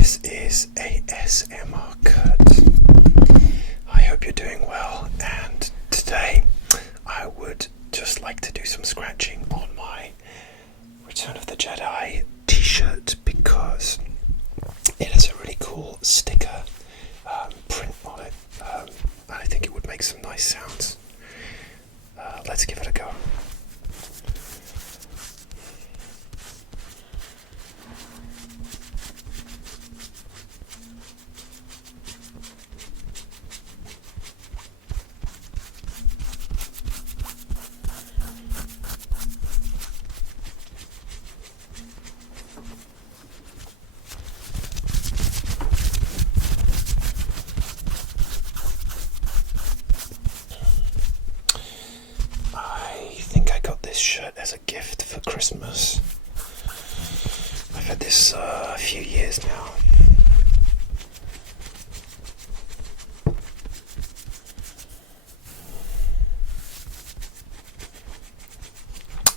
This is ASMR Kurt. I hope you're doing well, and today I would just like to do some scratching on my Return of the Jedi t-shirt because it has a really cool sticker print on it, and I think it would make some nice sounds. Let's give it a go. This shirt as a gift for Christmas. I've had this a few years now.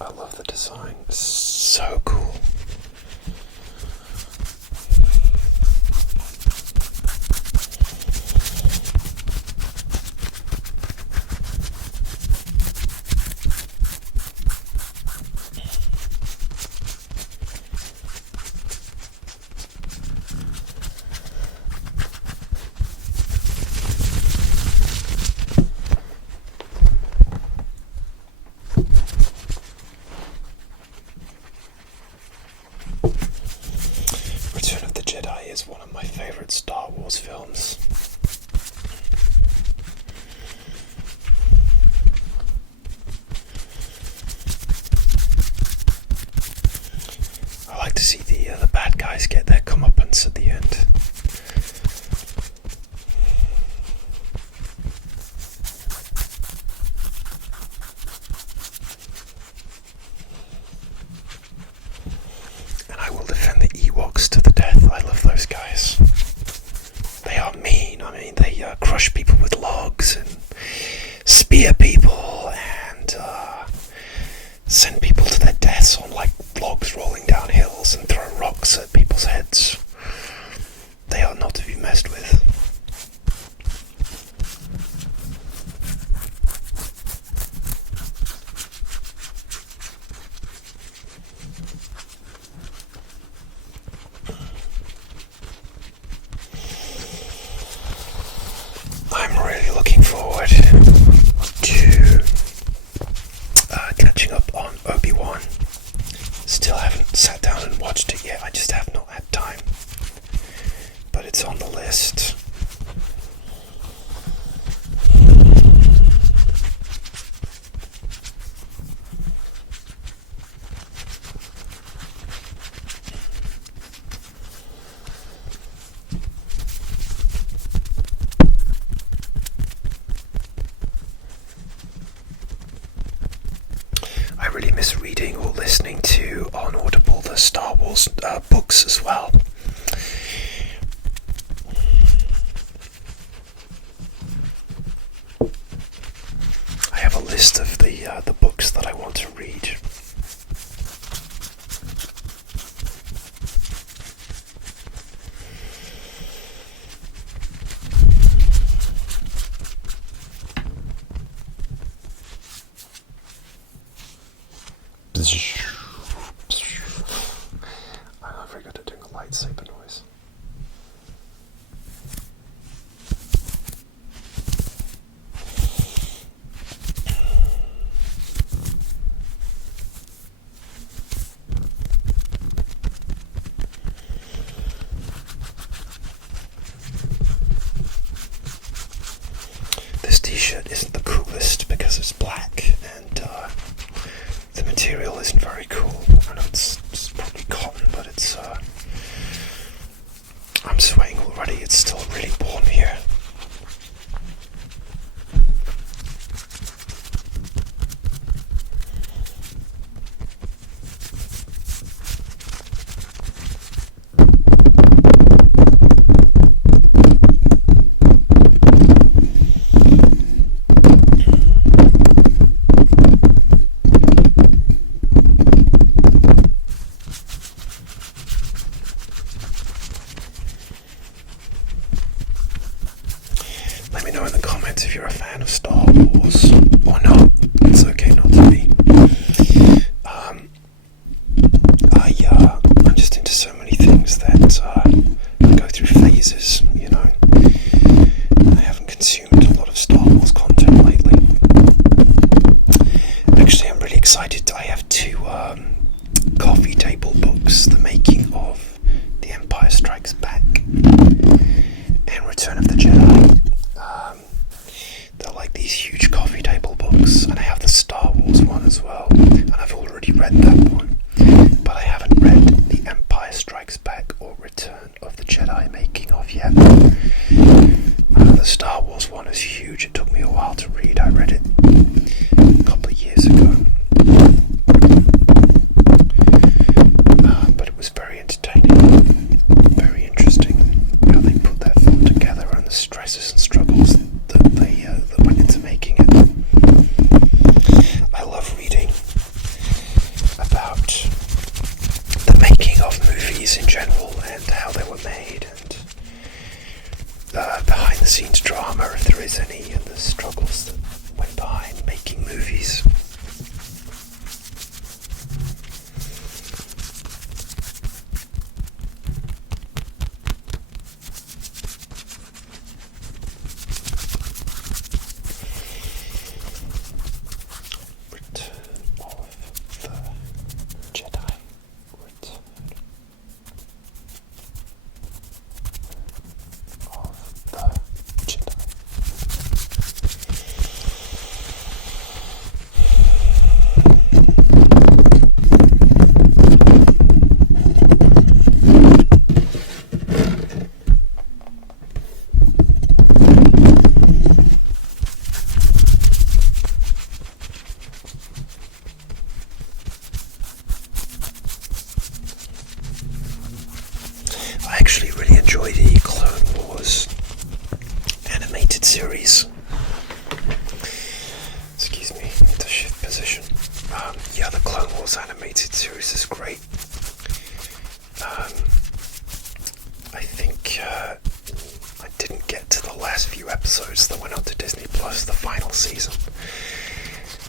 I love the design. It's so cool. Return of the Jedi is one of my favourite Star Wars films. I like to see the bad guys get their comeuppance at the end. And I will defend the Ewoks to the death. I love those guys. They are mean. I mean, they crush people with logs and spear people and send people to their deaths on like logs rolling down hills and throw rocks at people's heads. They are not to be messed with. I'm really looking forward to catching up on Obi-Wan. Still haven't sat down and watched it yet, I just have not had time. But it's on the list. I really miss reading or listening to on Audible the Star Wars books as well. I have a list of the books that I want to read. I'm not very good at doing a lightsaber noise. This t-shirt isn't the coolest because it's black and the material isn't very cool. I know it's probably cotton, but it's know in the comments if you're a fan of Star Wars or not. It's okay not to be. I'm just into so many things that I go through phases, you know. I haven't consumed a lot of Star Wars content lately. Actually, I'm really excited. I have two coffee table books, The Making of The Empire Strikes Back and Return of the Jedi. They're like these huge coffee table books, and I have the Star Wars one as well, and I've already read that one, but I haven't read The Empire Strikes Back or Return of the Jedi Making of yet. The Star Wars one is huge. It took me a while to read. I read it a couple of years ago. But it was very entertaining, very interesting how they put that film together and the stresses and struggles that went into making it. I love reading about the making of movies in general and how they were made and behind the scenes drama, if there is any, and the struggles that went behind making movies. I actually really enjoy the Clone Wars animated series. Excuse me, I need to shift position. Yeah, the Clone Wars animated series is great. I think I didn't get to the last few episodes that went on to Disney Plus, the final season,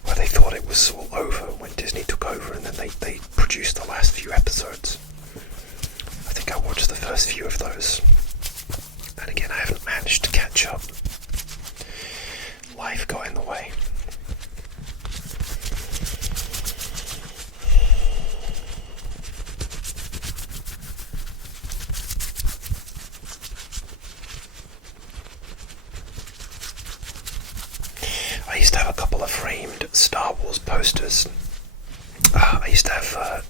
where they thought it was all over when Disney took over, and then they produced the last few episodes. I think I watched the first few of those, and again I haven't managed to catch up. Life got in the way. I used to have a couple of framed Star Wars posters. I used to have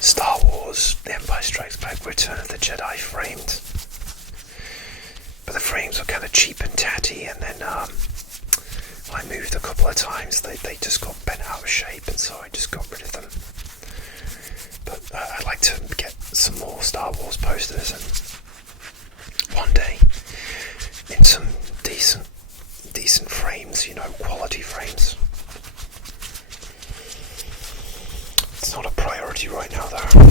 Star Wars, The Empire Strikes Back, Return of the Jedi framed. But the frames were kind of cheap and tatty, and then I moved a couple of times. They just got bent out of shape, and so I just got rid of them. But I'd like to get some more Star Wars posters, and one day, in some decent frames, you know, quality frames. It's not a priority right now, though.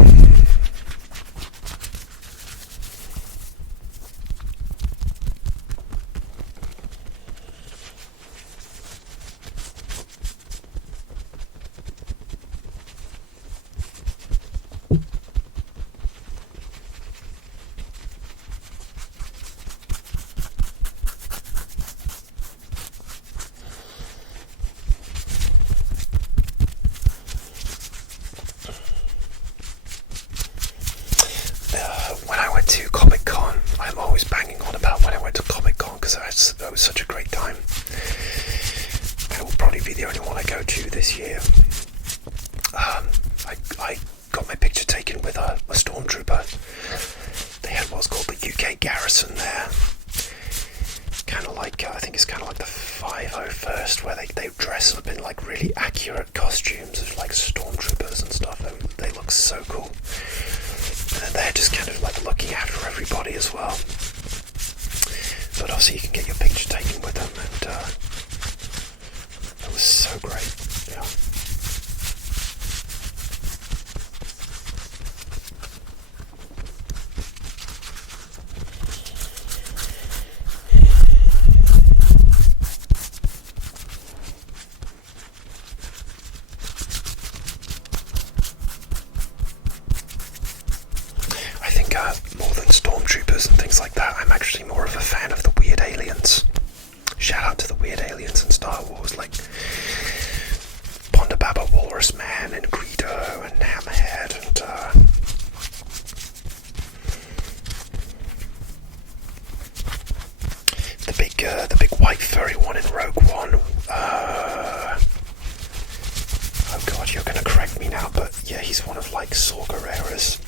That was such a great time. It will probably be the only one I go to this year. I got my picture taken with a stormtrooper. They had what's called the UK Garrison there. Kind of like, I think it's kind of like the 501st, where they dress up in like really accurate costumes of like stormtroopers and stuff. They look so cool. And then they're just kind of like looking after everybody as well. But obviously you can get your picture taken with them, and it was so great. Yeah. videos and things like that. I'm actually more of a fan of the weird aliens. Shout out to the weird aliens in Star Wars, like Ponda Baba Walrus Man and Greedo and Hammerhead and the big white furry one in Rogue One. Oh god, you're gonna correct me now, but yeah, he's one of like Saw Gerrera's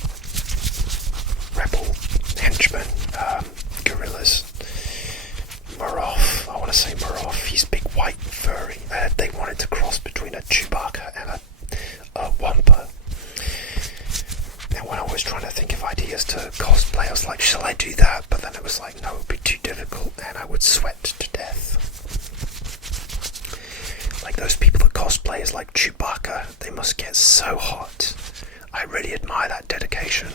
rebel henchmen, guerrillas. Moroff, I want to say Moroff. He's big white furry. They wanted to cross between a Chewbacca and a Wampa. And when I was trying to think of ideas to cosplay, I was like, shall I do that? But then it was like, no, it would be too difficult and I would sweat to death. Like those people that cosplay as like Chewbacca, they must get so hot. I really admire that dedication.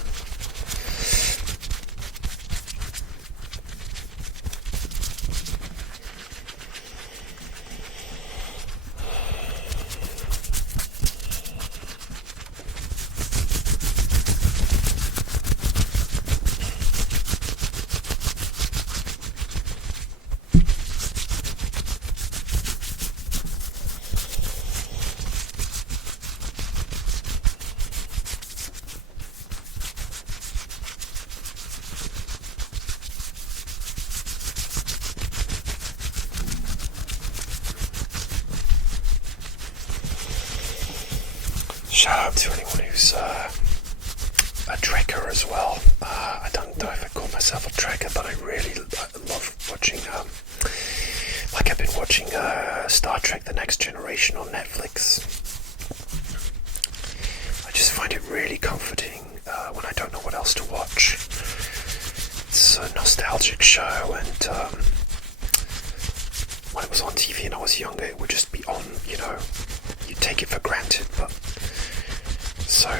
Shout out to anyone who's a trekker as well. I don't know if I call myself a trekker, but I love watching, like I've been watching Star Trek The Next Generation on Netflix. I just find it really comforting when I don't know what else to watch. It's a nostalgic show, and when it was on TV and I was younger, it would just be on, you take it for granted, but so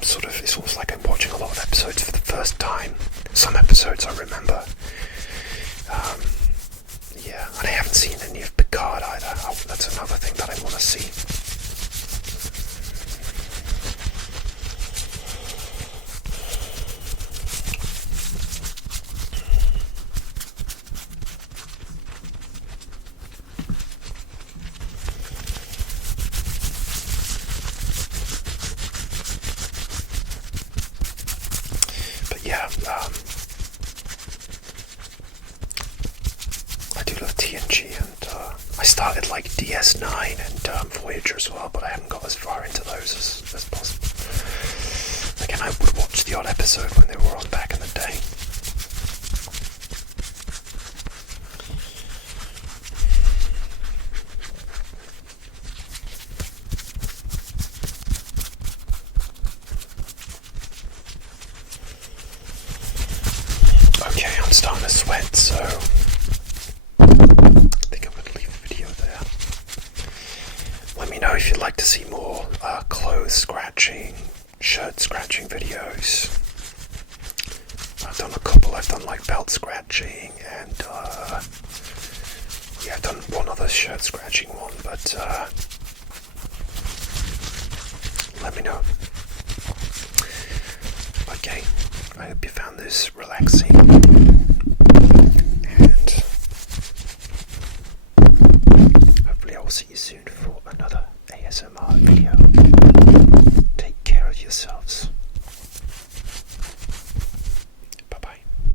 it's almost like I'm watching a lot of episodes for the first time. Some episodes I remember. Yeah, and I haven't seen any of Picard either. That's another thing that I want to see. Yeah, I do love TNG, and I started like DS9 and Voyager as well, but I haven't got as far into those as possible. Again, I would watch the odd episode when they were on back in the day. Okay, I'm starting to sweat, so I think I'm going to leave the video there. Let me know if you'd like to see more clothes scratching, shirt scratching videos. I've done a couple. I've done like belt scratching, and yeah, I've done one other shirt scratching one, but let me know. Okay, I hope you found this relaxing, and hopefully I will see you soon for another ASMR video.